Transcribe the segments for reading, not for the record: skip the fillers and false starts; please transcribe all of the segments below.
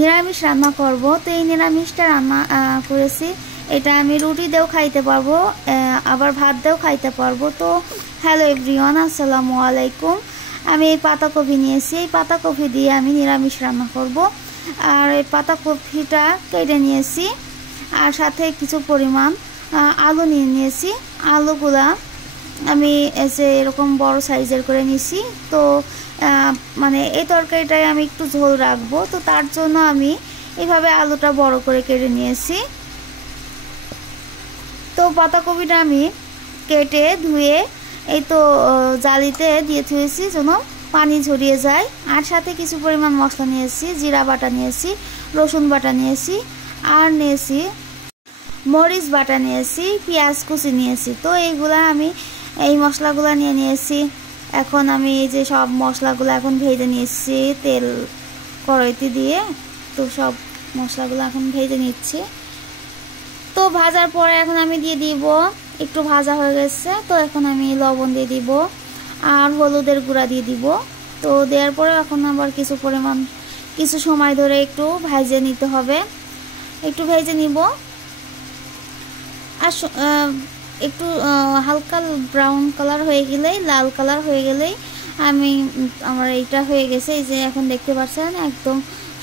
নিরামিষ রান্না করব। তো এই নিরামিষটা রান্না করেছি, এটা আমি রুটি দিয়েও খাইতে পারবো, আবার ভাত দিয়েও খাইতে পারবো। তো হ্যালো এভরিওয়ান, আসসালামু আলাইকুম। আমি এই পাতাকপি নিয়েছি, এই পাতাকপি দিয়ে আমি নিরামিষ রান্না করব। আর এই পাতাকপিটা কেটে নিয়েছি, আর সাথে কিছু পরিমাণ আলু নিয়েছি। আলুগুলা আমি এসে এরকম বড় সাইজের করে নিছি। তো মানে এই তরকারিটায় আমি একটু ঝোল রাখবো, তো তার জন্য আমি এইভাবে আলুটা বড় করে কেটে নিয়েছি। তো পাতাকপিটা আমি কেটে ধুয়ে এই তো জালিতে দিয়ে থুয়েছি যেন পানি ঝরিয়ে যায়। আর সাথে কিছু পরিমাণ মশলা নিয়েছি, জিরা বাটা নিয়েছি, রসুন বাটা নিয়েছি, আর নিয়েছি মরিচ বাটা নিয়েছি, পেঁয়াজ কুচি নিয়েছি। তো এইগুলা আমি এই মশলাগুলো নিয়ে নিয়েছি। এখন আমি এই যে সব মশলাগুলো এখন ভেজে নিয়েছি তেল কড়াইতে দিয়ে। তো সব মশলাগুলো এখন ভেজে নিচ্ছি। তো ভাজার পরে এখন আমি দিয়ে দিব, একটু ভাজা হয়ে গেছে, তো এখন আমি লবণ দিয়ে দিব আর হলুদের গুঁড়া দিয়ে দিব। তো দেওয়ার পরে এখন আবার কিছু সময় ধরে একটু ভেজে নিতে হবে, একটু ভেজে নিব। আর একটু হালকা ব্রাউন কালার হয়ে গেলেই, লাল কালার হয়ে গেলেই আমার এইটা হয়ে গেছে। এই যে এখন দেখতে পাচ্ছেন একদম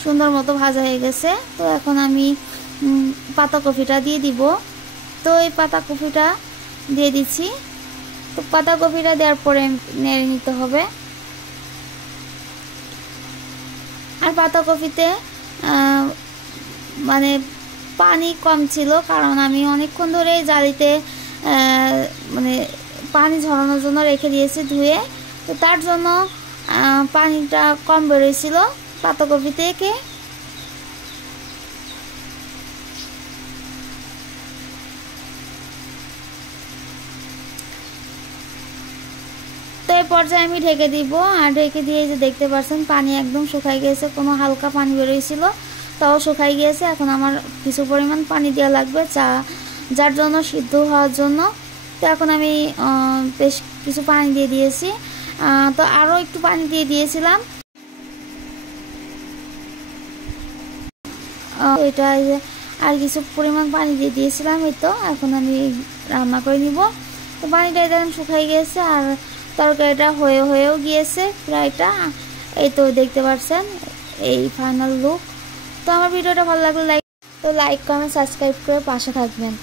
সুন্দর মতো ভাজা হয়ে গেছে। তো এখন আমি পাতাকপিটা দিয়ে দিব। তো এই পাতাকপিটা দিয়ে দিচ্ছি। তো পাতাকপিটা দেওয়ার পরে নেড়ে নিতে হবে। আর পাতাকপিতে মানে পানি কম ছিল, কারণ আমি অনেকক্ষণ ধরে জালিতে মানে পানি ঝরানোর জন্য রেখে দিয়েছি ধুয়ে। তো তার জন্য পানিটা কম বেরোয়ছিল পাতাকপি থেকে। তো এই পর্যায়ে আমি ঢেকে দিব। আর ঢেকে দিয়ে যে দেখতে পাচ্ছেন পানি একদম শুকাই গেছে, কোনো হালকা পানি বেরোয়ছিল, তাও শুকাই গিয়েছে। এখন আমার কিছু পরিমাণ পানি দেওয়া লাগবে যার জন্য সিদ্ধ হওয়ার জন্য। তো এখন আমি বেশ কিছু পানি দিয়ে দিয়েছি। তো আরও একটু পানি দিয়ে দিয়েছিলাম। এটা আর কিছু পরিমাণ পানি দিয়ে দিয়েছিলাম। এই তো এখন আমি রান্না করে নিব। তো পানিটা এখন শুকাই গিয়েছে আর তরকারিটা হয়েও গিয়েছে প্রায়টা। এই তো দেখতে পাচ্ছেন এই ফাইনাল লুক। তো আমার ভিডিওটা ভালো লাগলে লাইক কমেন্ট সাবস্ক্রাইব করে পাশে থাকবেন।